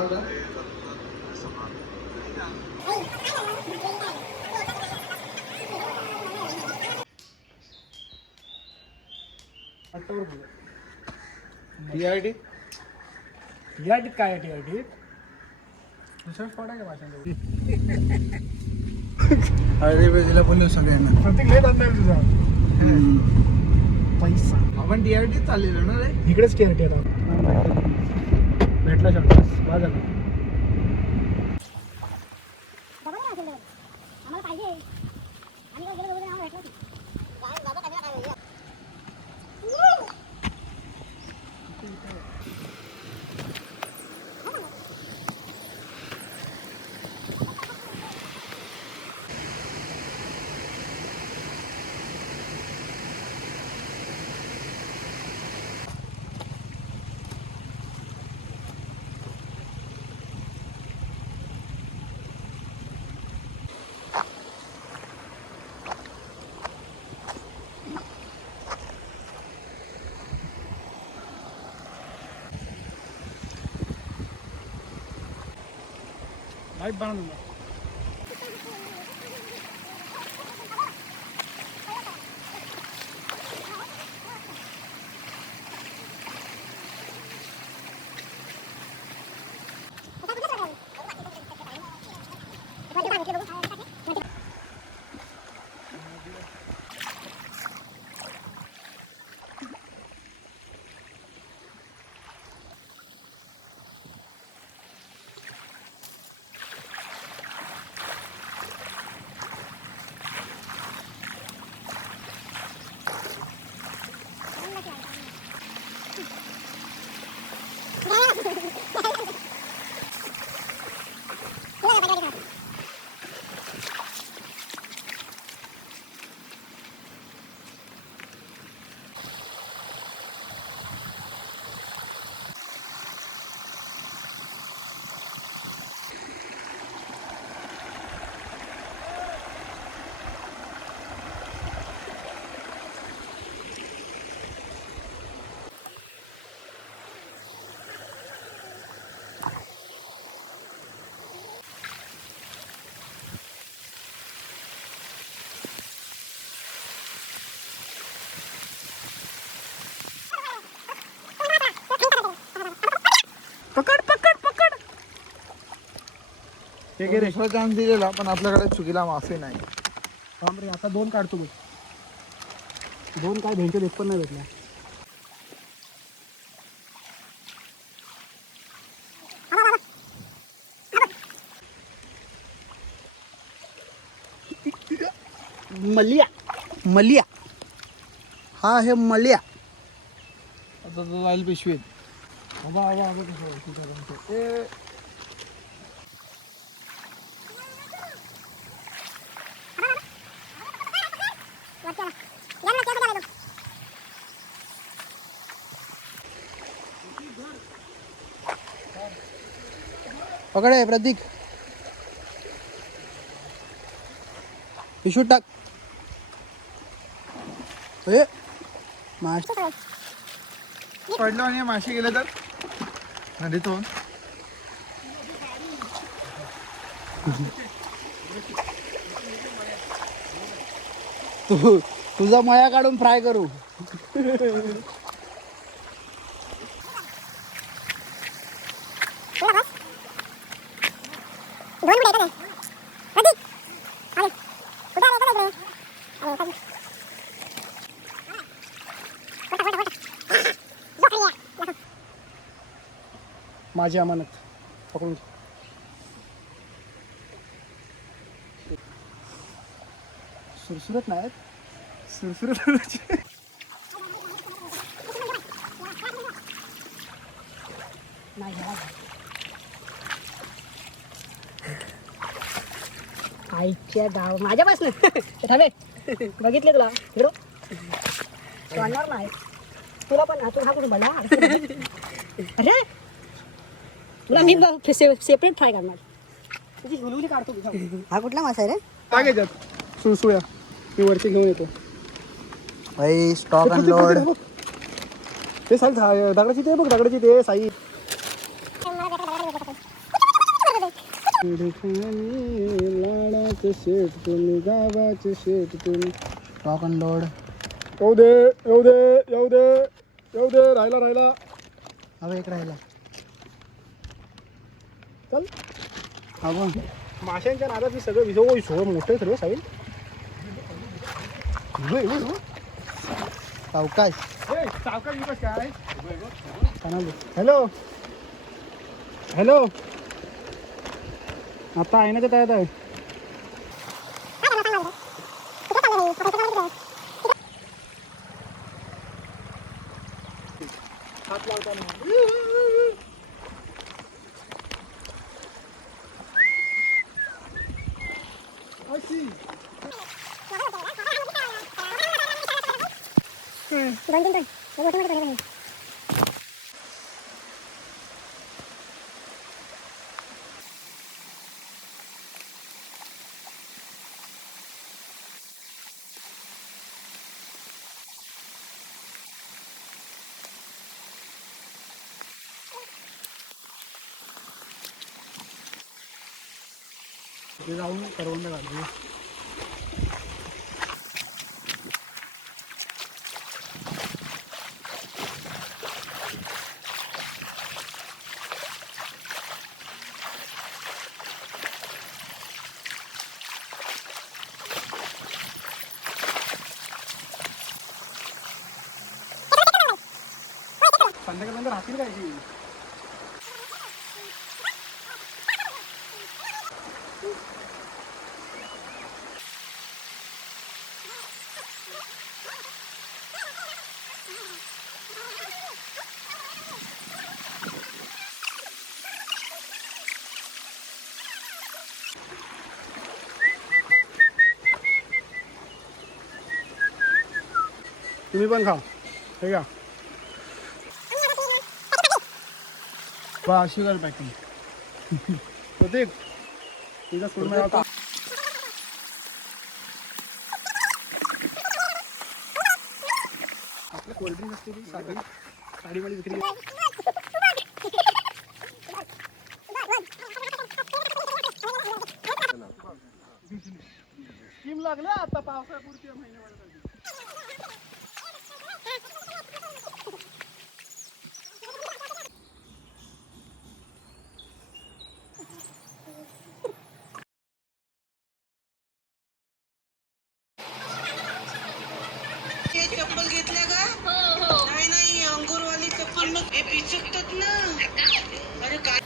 TRT काय आहे TRT? दुसरा स्पॉट आहे का भाषण? अरे तिला बोललो सगळ्यांना प्रत्येक लेट आणणार तुझा पैसा. आपण TRT चाललेलो ना रे, इकडेच TRT आता भेटला शकतोस माझा लाइट बना दूंगा. पकड पकड पकड. दुसरा चान्स दिलेला पण आपल्याकडे चुकीला माफी नाही. रे आता 2 काढतो बघ. 2 काय भेंचे देत पण नाही भेटल्या. मलिया मलिया हा हे मलिया. आता तो जाईल पिशवीत. आबा आबा आबा कसं ए पकडे प्रतीक. पिशवीत टाक. मासे पडलो आणि मासे गेले तर नदीतून. तुझा मया काढून फ्राय करू. माझी अमानत पकडून. सुरसुरत नाहीत. सुरसुरत आईच्या गाव माझ्यापासून थांबे. बघितले तुला हिरो आणणार नाही तुला पण. तू हा कुठून बघा. अरे तुला मी सेपरेट फ्राय करणार. तुझी झुलवली काढतो. हा कुठला मासा आहे रे? टाकायच्यात सुळसुळ्या. मी वरती घेऊन येतो. भाई स्टॉक अँड लोड. ते साई दगडाची ते बघ. दगडाची ते साई लाडाचे शेट तुम्ही, गावाचे शेट तुम्ही. Rock and load. येऊ दे येऊ दे येऊ दे येऊ दे. राहिला हवा एक राहिला. चल. हा मग माशांच्या नादात मी सगळं विसो सगळं मोठे सर्व साईल. सावकाश. काय. Hello hello. आता आहे ना ते तयात आहे. हात लावताना ते जाऊन करवंद घालू. संध्याकाळपर्यंत राहतील काय की. तुम्ही पण खा. हे का बा शुगर पॅकिंग प्रत्येक तुझा सोडून आता. आपलं कोल्ड्रिंक असते ती साधी साडीमध्ये विक्री. स्कीम लागलं आता पावसाळ्यापुरती महिन्याभरासाठी. चप्पल घेतल्या का? नाही अंगूरवाली चप्पल मग हे पिचकतात ना. अरे काय